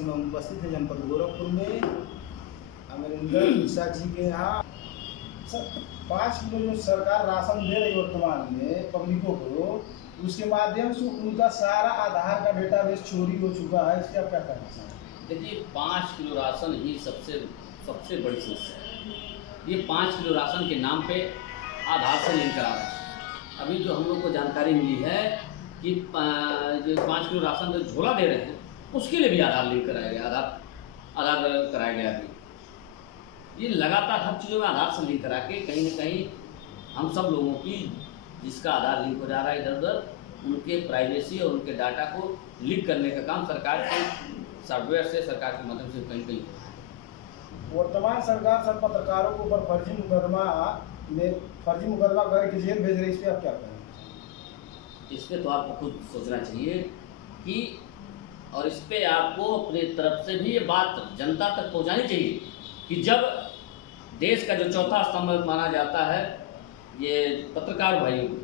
समय हम उपस्थित हैं जनपद गोरखपुर में अमरिंदर मिश्रा जी के यहाँ। 5 किलो जो सरकार राशन दे रही है वर्तमान में पब्लिकों को, उसके माध्यम से उनका सारा आधार का डेटाबेस चोरी हो चुका है। इसका क्या कहना चाहिए? देखिए, 5 किलो राशन ही सबसे बड़ी समस्या है। ये 5 किलो राशन के नाम पे आधार से लिंक करा रहे हैं। अभी जो हम लोग को जानकारी मिली है कि जो 5 किलो राशन जो झोला दे रहे हैं उसके लिए भी आधार लिंक कराया गया, आधार कराया गया। अभी ये लगातार हर चीज़ों में आधार से लिंक करा के कहीं ना कहीं हम सब लोगों की जिसका आधार लिंक हो जा रहा है इधर उधर, उनके प्राइवेसी और उनके डाटा को लीक करने का काम सरकार के सॉफ्टवेयर से, सरकार के माध्यम से कहीं कहीं होता है। वर्तमान सरकार सब पत्रकारों को ऊपर फर्जी मुकदमा करके जेल भेज रही है। इस पर आप क्या कहेंगे? इस पर तो आपको खुद सोचना चाहिए कि, और इस पर आपको अपनी तरफ से भी ये बात जनता तक पहुंचानी चाहिए कि जब देश का जो चौथा स्तंभ माना जाता है ये पत्रकार भाइयों को,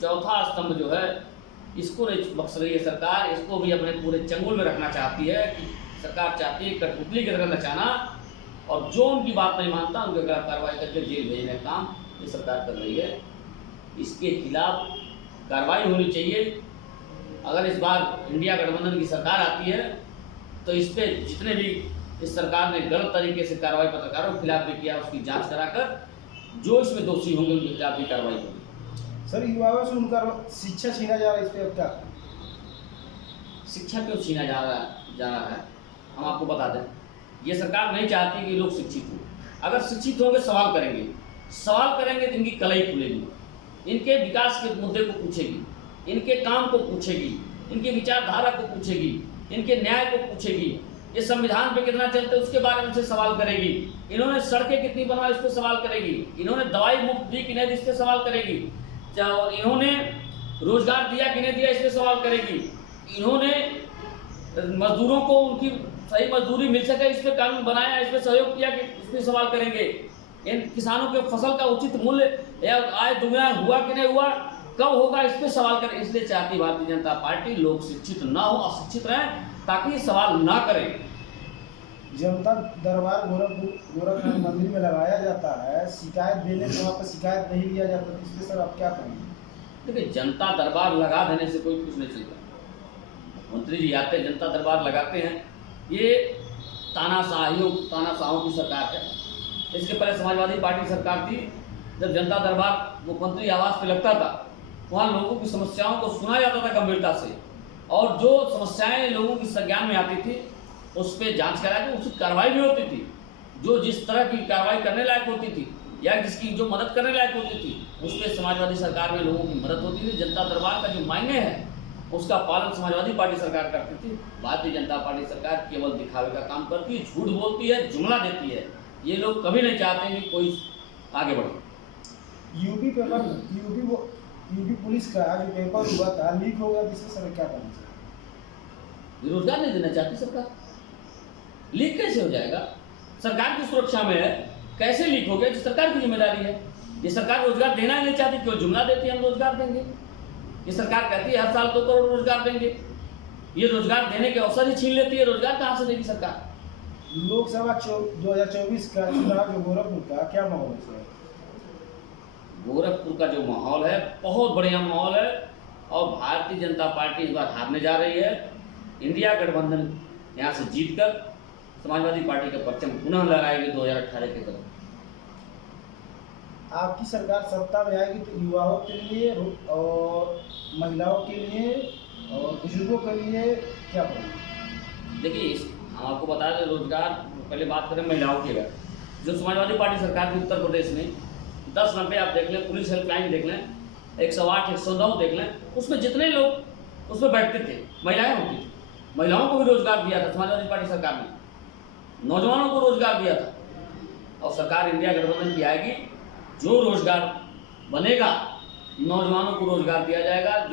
चौथा स्तंभ जो है इसको नहीं बख्श रही है सरकार। इसको भी अपने पूरे चंगुल में रखना चाहती है कि सरकार चाहती है कठपुतली की तरह नचाना, और जो उनकी बात नहीं मानता उनके खिलाफ कार्रवाई करके जेल भेजने का काम ये सरकार कर रही है। इसके खिलाफ कार्रवाई होनी चाहिए। अगर इस बार इंडिया गठबंधन की सरकार आती है तो इस पर जितने भी इस सरकार ने गलत तरीके से कार्रवाई पत्रकारों के खिलाफ भी किया उसकी जांच कराकर जो इसमें दोषी होंगे उनके खिलाफ भी कार्रवाई होगी। सर, युवाओं से उनका शिक्षा छीना जा रहा है, इस पर क्या? शिक्षा क्यों छीना जा रहा है? हम आपको बता दें, ये सरकार नहीं चाहती कि लोग शिक्षित हों। अगर शिक्षित होंगे सवाल करेंगे तो इनकी कलई खुलेगी, इनके विकास के मुद्दे को पूछेगी, इनके काम को पूछेगी, इनके विचारधारा को पूछेगी, इनके न्याय को पूछेगी, ये संविधान पे कितना चलते उसके बारे में से सवाल करेगी, इन्होंने सड़कें कितनी बनवाई इस पर सवाल करेगी, इन्होंने दवाई मुफ्त दी कि नहीं दी इस पर सवाल करेगी, और इन्होंने रोजगार दिया कि नहीं दिया इस पर सवाल करेगी, इन्होंने मजदूरों को उनकी सही मजदूरी मिल सके इस पर कानून बनाया, इस पर सहयोग किया कि इस पर सवाल करेंगे। इन किसानों के फसल का उचित मूल्य या आय दुगना हुआ कि नहीं हुआ, कब होगा, इस पर सवाल करें। इसलिए चाहती भारतीय जनता पार्टी लोग शिक्षित ना हो, अशिक्षित रहें ताकि सवाल ना करें। जनता दरबार गोरखनाथ मंदिर में लगाया जाता है, शिकायत देने से वहाँ पर शिकायत नहीं लिया जाता, तो इसलिए सर आप क्या करेंगे? देखिए, जनता दरबार लगा देने से कोई कुछ नहीं चलता। मंत्री जी आते जनता दरबार लगाते हैं, ये तानाशाहों की सरकार है। इसके पहले समाजवादी पार्टी सरकार थी, जब जनता दरबार मुख्यमंत्री आवास पे लगता था वहाँ लोगों की समस्याओं को सुना जाता था गंभीरता से, और जो समस्याएं लोगों की संज्ञान में आती थी उस पर जांच करा के उचित कार्रवाई भी होती थी। जो जिस तरह की कार्रवाई करने लायक होती थी या जिसकी जो मदद करने लायक होती थी उस पर समाजवादी सरकार में लोगों की मदद होती थी। जनता दरबार का जो मायने है उसका पालन समाजवादी पार्टी सरकार करती थी। भारतीय जनता पार्टी सरकार केवल दिखावे का काम करती है, झूठ बोलती है, जुमला देती है। ये लोग कभी नहीं चाहते कि कोई आगे बढ़े। यूपी पुलिस का जो पेपर हुआ था लीक हो गया, जिससे सर क्या करना चाहिए? रोजगार नहीं देना चाहती सरकार, लीक कैसे हो जाएगा? सरकार की सुरक्षा में है, कैसे लीक हो गया? सरकार की जिम्मेदारी है। ये सरकार रोजगार देना ही नहीं चाहती, क्यों जुमला देती है हम रोजगार देंगे। ये सरकार कहती है हर साल 2 करोड़ रोजगार देंगे, ये रोजगार देने के अवसर ही छीन लेती है। रोजगार कहाँ से देगी सरकार? लोकसभा 2024 का चुनाव जो गोरखपुर का क्या माहौल है? गोरखपुर का जो माहौल है बहुत बढ़िया माहौल है, और भारतीय जनता पार्टी इस बार हारने जा रही है। इंडिया गठबंधन यहाँ से जीतकर समाजवादी पार्टी का परचम पुनः लहराएगी 2018 की तरफ। आपकी सरकार सत्ता में आएगी तो युवाओं के लिए और महिलाओं के लिए और बुजुर्गों के लिए क्या करेंगे? देखिए, हम आपको बता दें, रोजगार पहले बात करें महिलाओं की। अगर जो समाजवादी पार्टी सरकार थी उत्तर प्रदेश में 10-90 आप देख लें, पुलिस हेल्पलाइन देख लें, 108, 109 देख लें, उसमें जितने लोग उसमें बैठते थे महिलाएं होती थी। महिलाओं को भी रोजगार दिया था समाजवादी पार्टी सरकार ने, नौजवानों को रोजगार दिया था। और सरकार इंडिया गठबंधन की आएगी, जो रोजगार बनेगा नौजवानों को रोजगार दिया जाएगा। जो